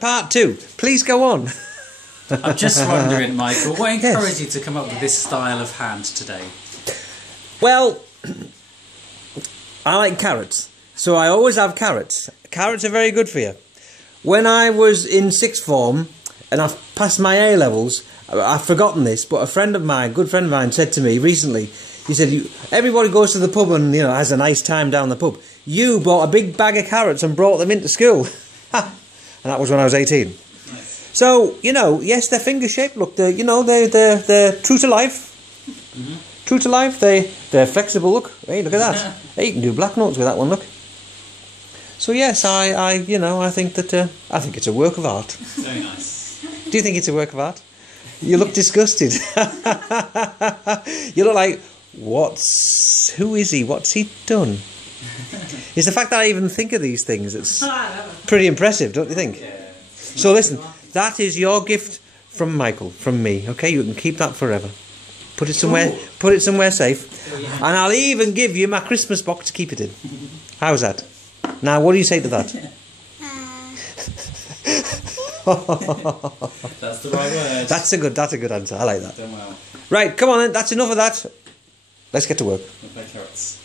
part 2. Please go on. I'm just wondering, Michael, what encouraged Yes. you to come up with this style of hand today? Well, I like carrots, so I always have carrots. Carrots are very good for you. When I was in 6th form and I passed my A levels, I've forgotten this, but a friend of mine, good friend of mine, said to me recently, he said, everybody goes to the pub and has a nice time down the pub. You bought a big bag of carrots and brought them into school. And that was when I was 18. Nice. So, yes, they're finger-shaped. Look, they're true to life. Mm-hmm. True to life. They're flexible. Look, hey, look at that. Hey, you can do black notes with that one. Look. So yes, I think that I think it's a work of art. Very nice. Do you think it's a work of art? You look disgusted. You look like, who is he? What's he done? It's the fact that I even think of these things that's pretty impressive, don't you think? Yeah. So listen, that is your gift from Michael, from me. Okay, you can keep that forever. Put it somewhere. Ooh. Put it somewhere safe, and I'll even give you my Christmas box to keep it in. How's that? Now, what do you say to that? That's the right word. That's a good answer. I like that. Done well. Right, come on then. That's enough of that. Let's get to work. We'll play carrots.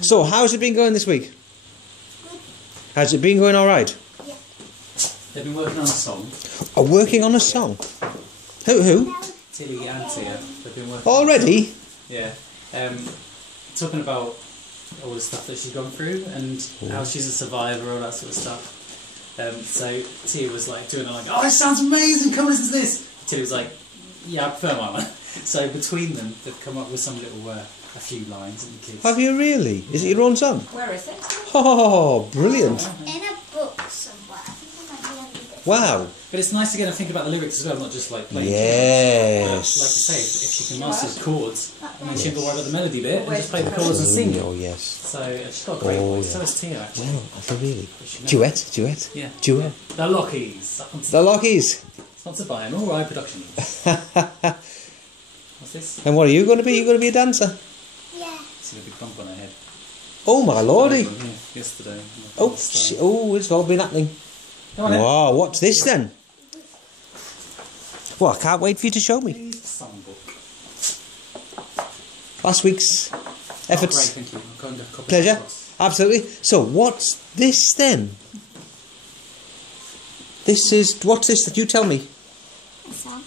So, how's it been going this week? Has it been going all right? Yeah. They've been working on a song. Oh, working on a song. Who? Tilly and Tia. They've been working. Already? Yeah. Talking about all the stuff that she's gone through and how she's a survivor, all that sort of stuff. So Tia was like doing it like, oh, this sounds amazing, come listen to this. Tia was like, yeah, I prefer my one. So between them, they've come up with some little, a few lines in the kids. Have you really? Is it your own song? Where is it? Oh, brilliant. In a book somewhere. I think it might be under this. Wow. But it's nice to get to think about the lyrics as well, not just like playing Yes. chords. Like you say, if she can master the chords, and then she can go worry about the melody bit and just play the chords and sing. Oh, yes. So she's got a great voice. So yeah. has Tia actually. Wow, I feel really. She knows. Duet. Yeah. Duet. The Lockies. Up on The Lockies. sponsored by an alright production. What's this? And what are you going to be? You're going to be a dancer? Yeah. See a big bump on her head. Oh, my lordy. Yeah, yesterday. It's all been happening. Come on in. Wow, what's this then? Well, I can't wait for you to show me. Here's the songbook. Last week's Oh, great, efforts. thank you. I'm going to copy Pleasure. that across. Absolutely. So, what's this then? What's this that you tell me? A song.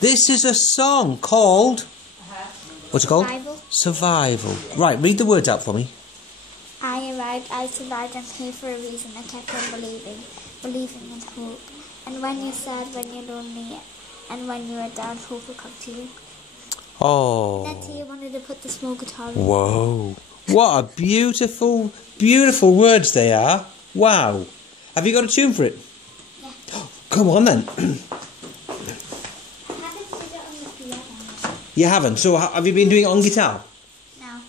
This is a song called, what's it called? Survival. Survival. Right, read the words out for me. I arrived, I survived, I'm here for a reason. I kept on believing in hope. And when you're sad, when you're lonely, and when you are down, hope will come to you. Oh. Then Tia wanted to put the small guitar in. Whoa. What a beautiful, beautiful words they are. Wow. Have you got a tune for it? Yeah. Come on then. I haven't did it on the piano. You haven't. So have you been doing it on guitar? No.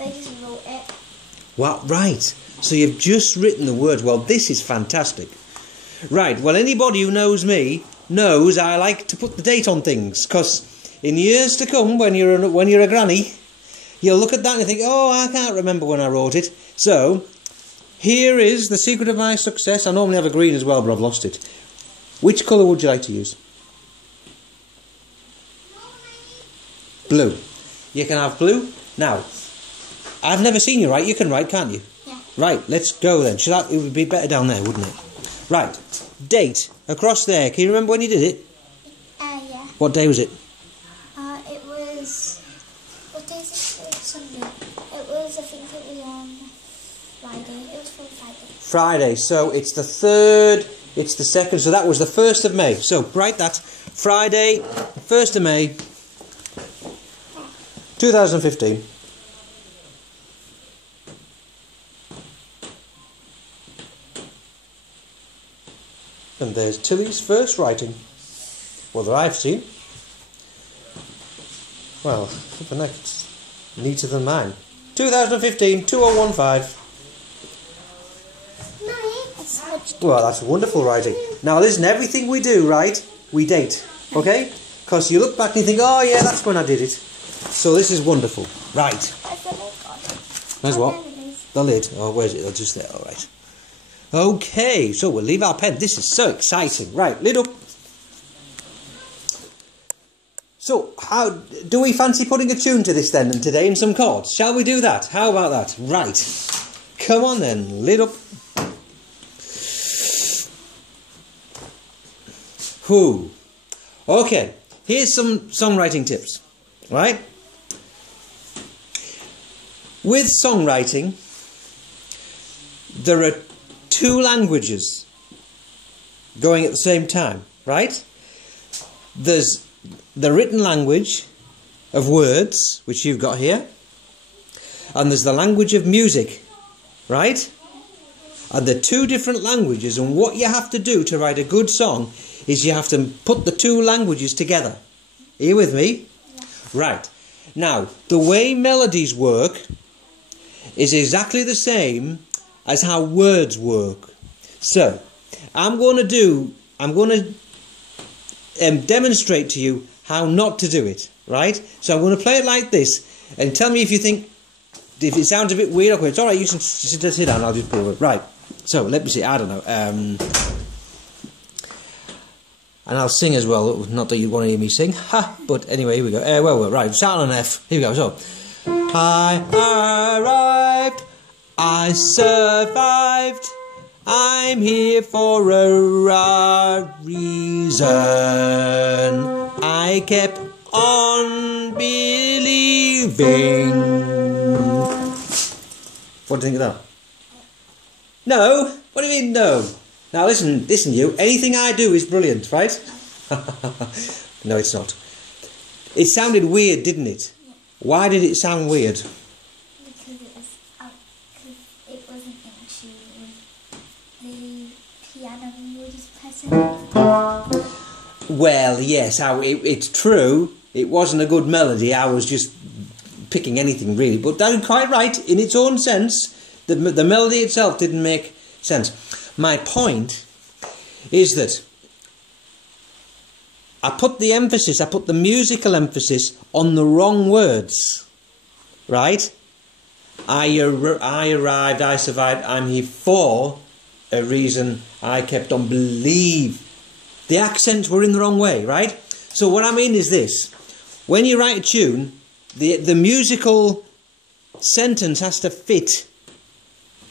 I just wrote it. Well, right. So you've just written the words. Well, this is fantastic. Right. Well, anybody who knows me knows I like to put the date on things, because in years to come, when you're a granny, you'll look at that and you think, oh, I can't remember when I wrote it. So here is the secret of my success. I normally have a green as well, but I've lost it. Which colour would you like to use? Blue. You can have blue. Now, I've never seen you write. You can write, can't you? Yeah. Right, let's go then. It would be better down there, wouldn't it? Right. Date. Across there. Can you remember when you did it? Yeah. What day was it? It was... What day is it? It was Sunday. It was, I think it was on Friday. It was from Friday. Friday. So it's the 3rd, it's the 2nd. So that was the 1st of May. So write that. Friday, 1st of May, 2015. And there's Tilly's first writing. Well, that I've seen. Well, flipping heck, it's neater than mine. 2015, 2015. It's much. Well, that's wonderful writing. Now, listen, everything we do, right, we date. Okay? Because you look back and you think, oh, yeah, that's when I did it. So this is wonderful. Right. I feel like God. There's what? There it is. The lid. Oh, where's it? Oh, just there. All right. Okay, so we'll leave our pen. This is so exciting. Right, lid up. So, how do we fancy putting a tune to this then and today in some chords? Shall we do that? How about that? Right. Come on then, lid up. Whew. Okay, here's some songwriting tips, right? With songwriting, there are two languages going at the same time, right? There's the written language of words, which you've got here, and there's the language of music, right? And they're two different languages, and what you have to do to write a good song is you have to put the two languages together. Are you with me? Yeah. Right. Now, the way melodies work is exactly the same as how words work. So, I'm going to demonstrate to you how not to do it, right? So I'm going to play it like this, and tell me if you think, if it sounds a bit weird. Okay, it's all right, you can sit down, I'll just put it right. So, let me see, I don't know. And I'll sing as well, not that you want to hear me sing. Ha! But anyway, here we go. Well, right, start on an F. Here we go, so. I arrived, I survived, I'm here for a reason. I kept on believing. What do you think of that? No? What do you mean no? Now listen you, anything I do is brilliant, right? No, it's not. It sounded weird, didn't it? Yeah. Why did it sound weird? Because it wasn't in tune with the piano you were just pressing. Well, yes, it's true. It wasn't a good melody. I was just picking anything really, but that's quite right in its own sense. The melody itself didn't make sense. My point is that I put the musical emphasis on the wrong words, right? I arrived, I survived, I'm here for a reason, I kept on believe. The accents were in the wrong way, right? So what I mean is this: when you write a tune, the musical sentence has to fit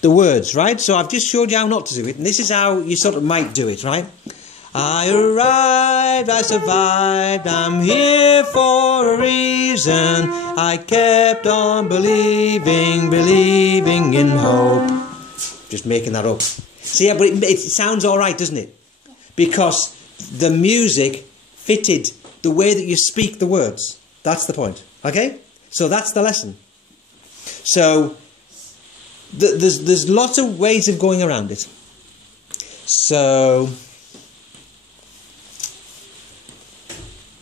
the words, right? So I've just showed you how not to do it, and this is how you sort of might do it, right? I arrived, I survived, I'm here for a reason. I kept on believing in hope. Just making that up. See, yeah, but it sounds all right, doesn't it? Because the music fitted the way that you speak the words. That's the point, okay? So that's the lesson. So there's lots of ways of going around it. So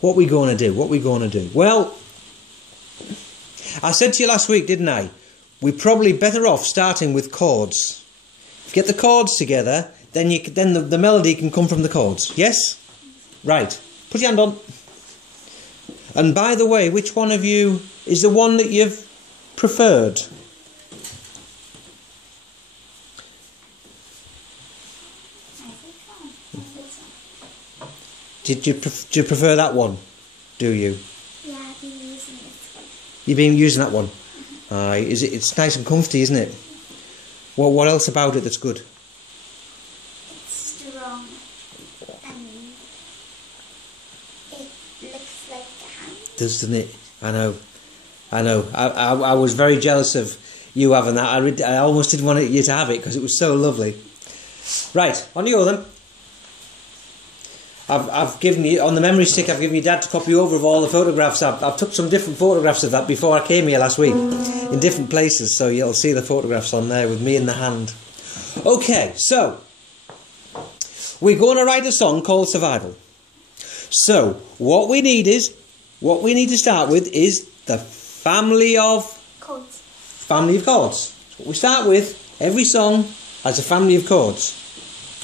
what we going to do? Well, I said to you last week, didn't I? We're probably better off starting with chords. If you get the chords together, then the melody can come from the chords. Yes? Right. Put your hand on. And by the way, which one of you is the one that you've preferred? Do you prefer that one? Do you? Yeah, I've been using this one. You've been using that one? It's nice and comfy, isn't it? What else about it that's good? It's strong and it looks like a hand. Doesn't it? I know. I was very jealous of you having that. I almost didn't want you to have it because it was so lovely. Right, on you go then. I've given you, on the memory stick, I've given your dad to copy over of all the photographs. I've took some different photographs of that before I came here last week, in different places, so you'll see the photographs on there with me in the hand. Okay, so, we're going to write a song called Survival. So, what we need to start with is the family of Chords. chords. That's what we start with. Every song has a family of chords,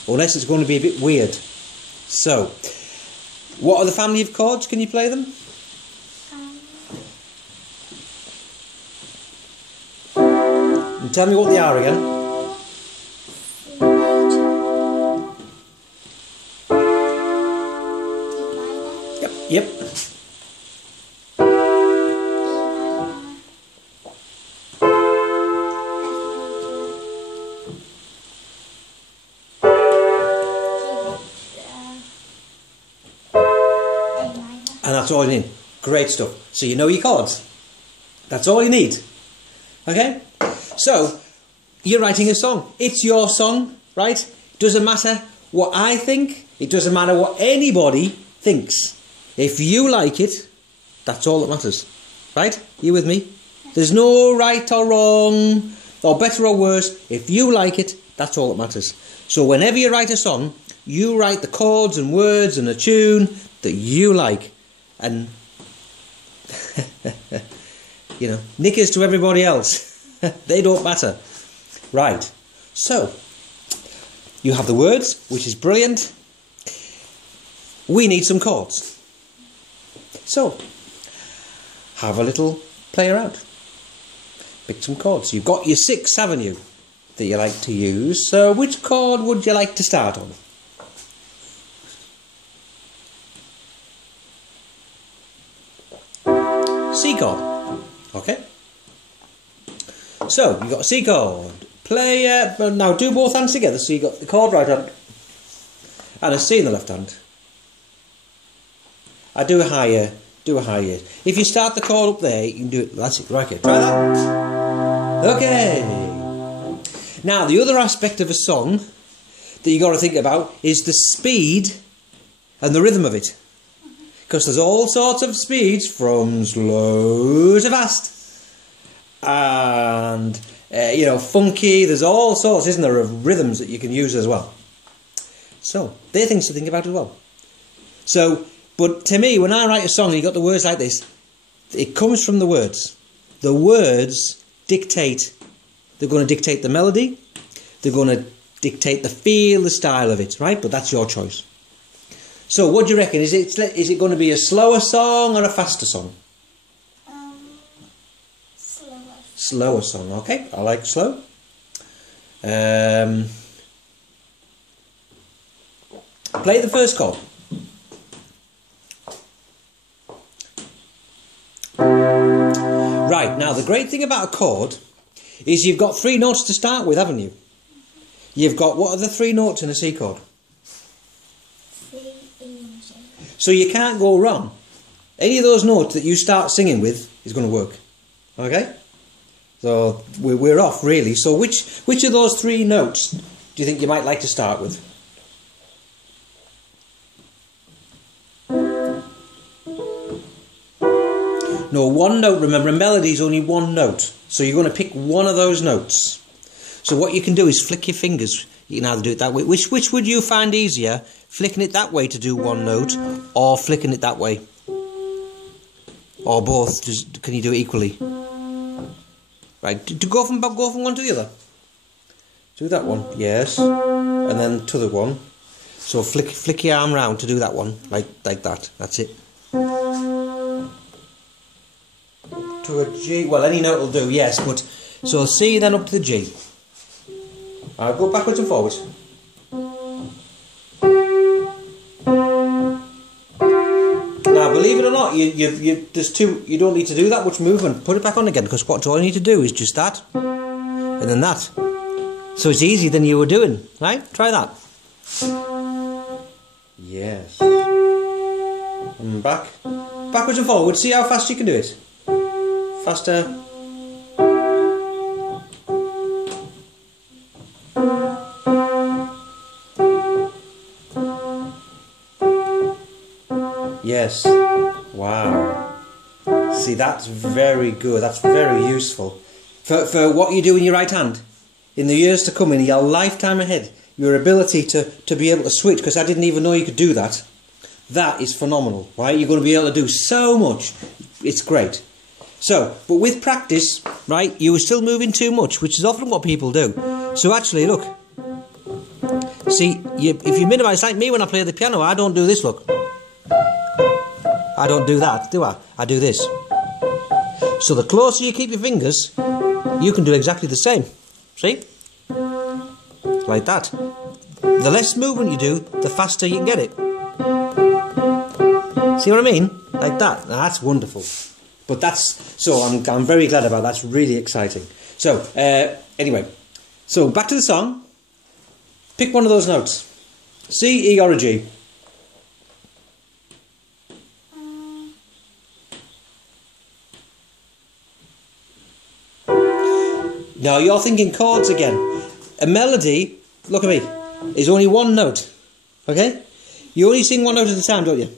unless it's going to be a bit weird. So, what are the family of chords? Can you play them? And tell me what they are again. C major, Yep. And that's all you need. Great stuff. So you know your chords. That's all you need. Okay? So, you're writing a song. It's your song, right? Doesn't matter what I think. It doesn't matter what anybody thinks. If you like it, that's all that matters. Right? You with me? There's no right or wrong, or better or worse. If you like it, that's all that matters. So whenever you write a song, you write the chords and words and a tune that you like. And, you know, knickers to everybody else. They don't matter. Right. So, you have the words, which is brilliant. We need some chords. So, have a little play around. Pick some chords. You've got your 6, haven't you, that you like to use. So, which chord would you like to start on? C chord. Okay. So, you've got a C chord. Play, now do both hands together. So you've got the chord right hand and a C in the left hand. I do a higher. If you start the chord up there, you can do it. That's it. Right, okay. Try that. Okay. Now, the other aspect of a song that you've got to think about is the speed and the rhythm of it. Because there's all sorts of speeds, from slow to fast. And, you know, funky. There's all sorts, isn't there, of rhythms that you can use as well. So, they're things to think about as well. So, but to me, when I write a song and you've got the words like this, it comes from the words. The words dictate. They're going to dictate the melody. They're going to dictate the feel, the style of it, right? But that's your choice. So, what do you reckon? Is it going to be a slower song or a faster song? Slower. Slower song, okay. I like slow. Play the first chord. Right, now the great thing about a chord is you've got 3 notes to start with, haven't you? You've got, what are the 3 notes in a C chord? C, E and G. So you can't go wrong. Any of those notes that you start singing with is going to work. Okay? So we're off, really. So which of those 3 notes do you think you might like to start with? No, one note. Remember, a melody is only 1 note. So you're going to pick one of those notes. So what you can do is flick your fingers. You can either do it that way. Which would you find easier? Flicking it that way to do 1 note, or flicking it that way? Or both? Can you do it equally? Right, to go from one to the other. Do that one, yes, and then to the one. So flick your arm round to do that one, like that. That's it. To a G. Well, any note will do, yes. But so C, then up to the G. I'll go backwards and forwards. Now, believe it or not, there's 2. You don't need to do that much movement. Put it back on again, because all you need to do is just that, and then that. So it's easier than you were doing, right? Try that. Yes. And backwards and forwards. See how fast you can do it. Faster. Yes. Wow. See, that's very good. That's very useful. For what you do in your right hand, in the years to come, in your lifetime ahead, your ability to be able to switch, because I didn't even know you could do that. That is phenomenal, right? You're going to be able to do so much. It's great. So, but with practice, right, you were still moving too much, which is often what people do. So actually, look. See, if you minimise, like me when I play the piano, I don't do this, look. I don't do that, do I? I do this. So the closer you keep your fingers, you can do exactly the same. See? Like that. The less movement you do, the faster you can get it. See what I mean? Like that. Now, that's wonderful. But I'm very glad about that. That's really exciting. So, anyway. So, back to the song. Pick one of those notes. C, E or a G. Now, you're thinking chords again. A melody, look at me, is only one note. Okay? You only sing one note at a time, don't you?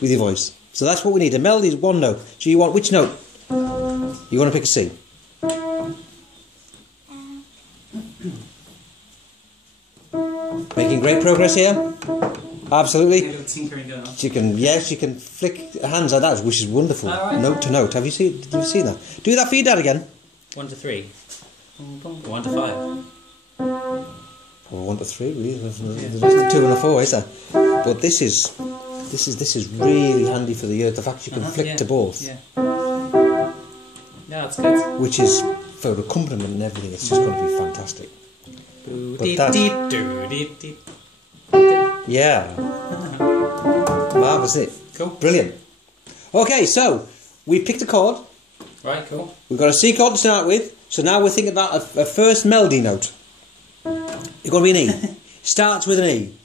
With your voice. So that's what we need. A melody is one note. So you want which note? You want to pick a C. Making great progress here. Absolutely. She can flick her hands like that, which is wonderful. Right. Note to note. Have you seen that? Do that for your dad again. 1 to 3. 1 to 5. Or 1 to 3, really. There's 2 and a 4, is there? But this is really handy for the ear. The fact you can flick to both. Yeah, that's good. Which is for accompaniment and everything. It's just going to be fantastic. Yeah. Marvellous, isn't it? Cool. Brilliant. Okay, so we picked a chord. Right, cool. We've got a C chord to start with. So now we're thinking about a first melody note. It's going to be an E. Starts with an E.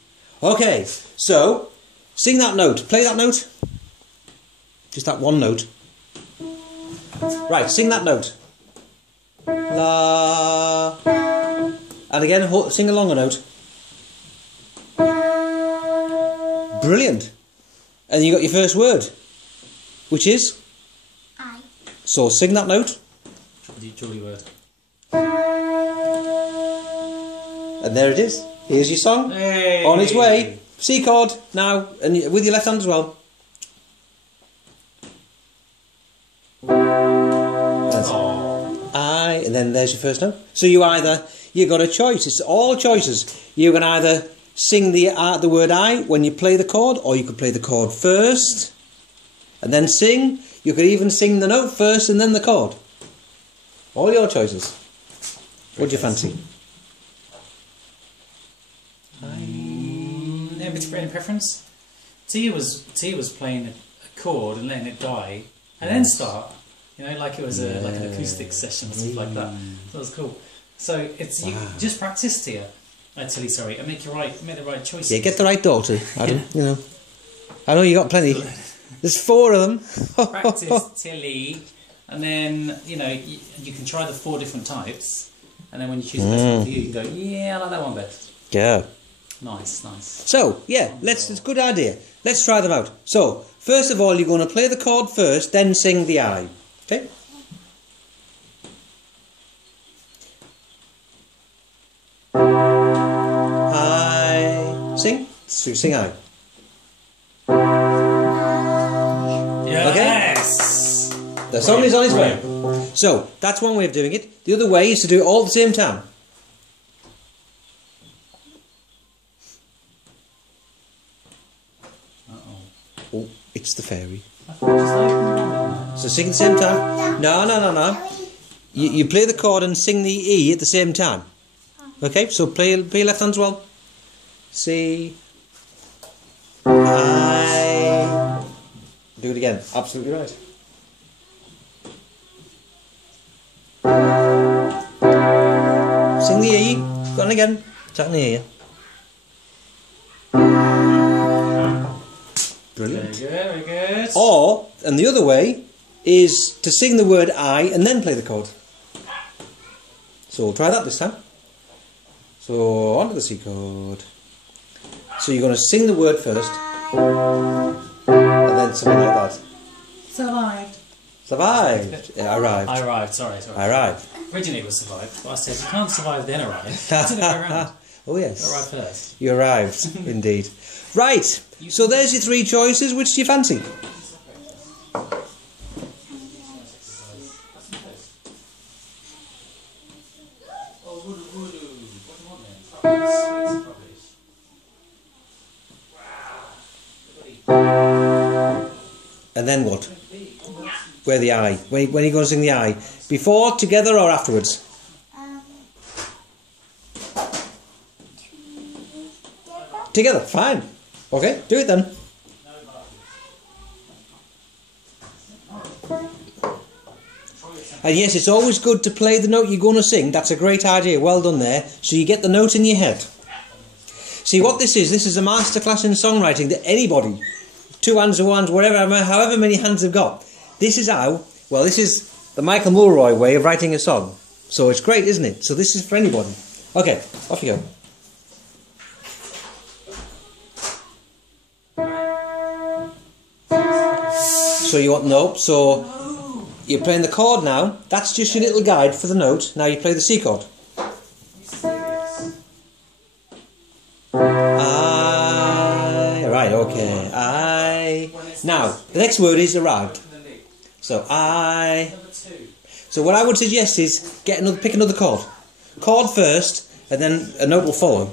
Okay, so sing that note. Play that note. Just that one note. Right, sing that note. La. And again, sing a longer note. Brilliant. And you got your first word, which is? I. So sing that note. Jolly word. And there it is. Here's your song. Hey. On its way. C chord now, and with your left hand as well. That's I, and then there's your first note. So you got a choice. It's all choices. You can either sing the word I when you play the chord, or you could play the chord first and then sing. You could even sing the note first and then the chord. All your choices. What do you fancy? Any preference? Tia was playing a chord and letting it die, and then start. You know, like it was like an acoustic session or something like that. So that was cool. So it's you just practice, Tia. Tilly, sorry, and make the right choices. Yeah, get the right daughter, Adam. You know, I know you got plenty. There's 4 of them. Practice, Tilly, and then you know you can try the 4 different types, and then when you choose the best one for you, you can go, yeah, I like that one best. Yeah. Nice. So, yeah, it's a good idea. Let's try them out. So, first of all, you're going to play the chord first, then sing the I. Okay? I. Sing. So sing I. Yes! Okay? The song is on its way. So, that's one way of doing it. The other way is to do it all at the same time. Oh, it's the fairy. So sing at the same time. No. You play the chord and sing the E at the same time. Okay, so play your left hand as well. C. I. Do it again. Absolutely right. Sing the E. Go on again. Chat in the ear. Brilliant. Very good. Or, and the other way, is to sing the word I and then play the chord. So we'll try that this time. So, onto the C chord. So you're going to sing the word first. And then something like that. Survived. Survived. Yeah, arrived. I arrived, sorry. Arrived. Originally it was survived, but I said you can't survive then arrive. It's the other way around. Oh yes. You arrived first. You arrived, indeed. Right, so there's your 3 choices. Which do you fancy? And then what? Where the I? When are you going to sing the I? Before, together, or afterwards? Together, fine. Okay, do it then. And yes, it's always good to play the note you're going to sing. That's a great idea. Well done there. So you get the note in your head. See what this is a masterclass in songwriting that anybody, 2 hands or 1 hands, whatever, however many hands they've got. This is how, well, this is the Michael Mulroy way of writing a song. So it's great, isn't it? So this is for anybody. Okay, off you go. So you want note, so you're playing the chord now. That's just your little guide for the note. Now you play the C chord. I, right, okay. I. Now, the next word is arrived. So I. So what I would suggest is pick another chord. Chord first, and then a note will follow.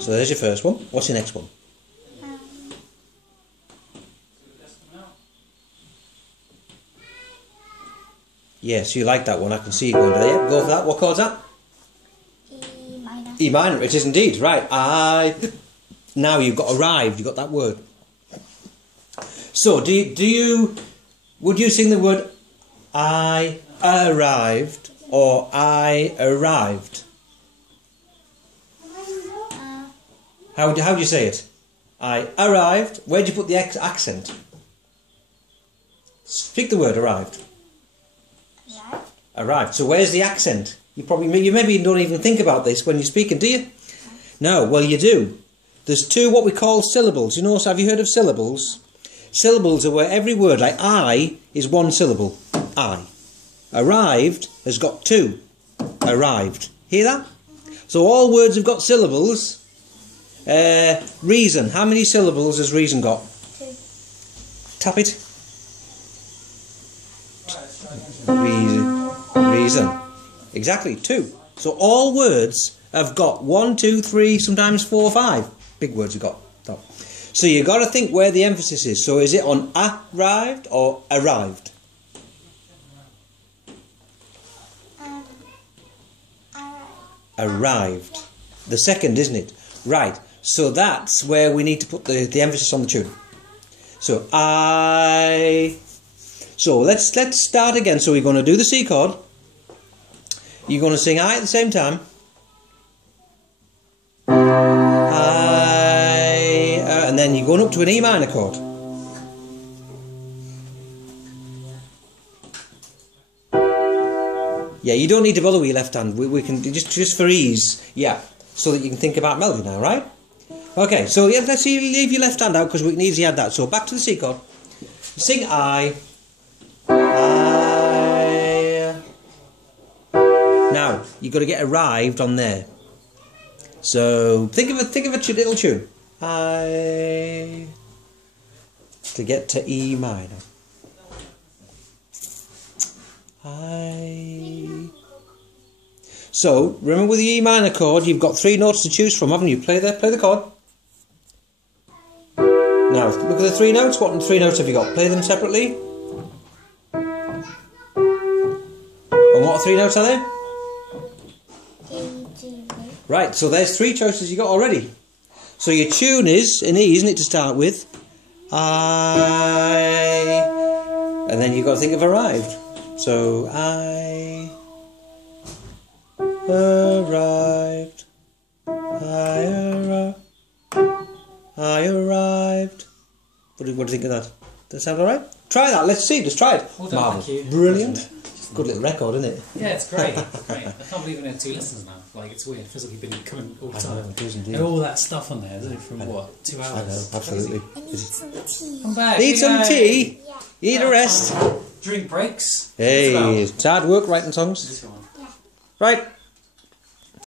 So there's your first one. What's your next one? Yes, you like that one. I can see you going there. Go for that. What chord's that? E minor. E minor. It is indeed. Right. I. Now you've got arrived. You've got that word. So would you sing the word I arrived or I arrived? How do you say it? I arrived. Where do you put the accent? Speak the word arrived. Arrived. Arrived. So where's the accent? You maybe don't even think about this when you're speaking, do you? No. Well, you do. There's 2 what we call syllables. You know, so have you heard of syllables? Syllables are where every word, like I, is 1 syllable. I. Arrived has got 2. Arrived. Hear that? So all words have got syllables. Reason. How many syllables has reason got? 2. Tap it. Reason. Exactly, 2. So all words have got 1, 2, 3, sometimes 4, 5. Big words have got. So you've got to think where the emphasis is. So is it on arrived or arrived? Arrived. The second, isn't it? Right. So that's where we need to put the emphasis on the tune. So So let's start again. So we're going to do the C chord. You're going to sing I at the same time. And then you're going up to an E minor chord. Yeah, you don't need to bother with your left hand. We can just for ease. Yeah, so that you can think about melody now, right? Okay, so yeah, let's see. Leave your left hand out because we can easily add that. So back to the C chord. Sing I. Now you've got to get arrived on there. So think of a little tune. I to get to E minor. So remember with the E minor chord, you've got 3 notes to choose from, haven't you? Play the chord. Now look at the 3 notes. What 3 notes have you got? Play them separately. And what 3 notes are they? Right, so there's 3 choices you got already. So your tune is in E, isn't it, to start with? I. And then you've got to think of arrived. So I arrived. I arrived. What do you think of that? Does that sound alright? Try that, let's see, just try it. Well done, thank you. Brilliant. Good little record, isn't it? Yeah, it's great. It's great. I can't believe we had 2 lessons now. Like, it's weird. It feels like you've been coming all the time. I know, it does indeed. And all that stuff on there, isn't it? From what? 2 hours? I know, absolutely. I need some tea. Come back. Need some tea? Yeah. Eat a rest? Drink breaks. Hey, it's hard work writing songs. This one. Yeah. Right.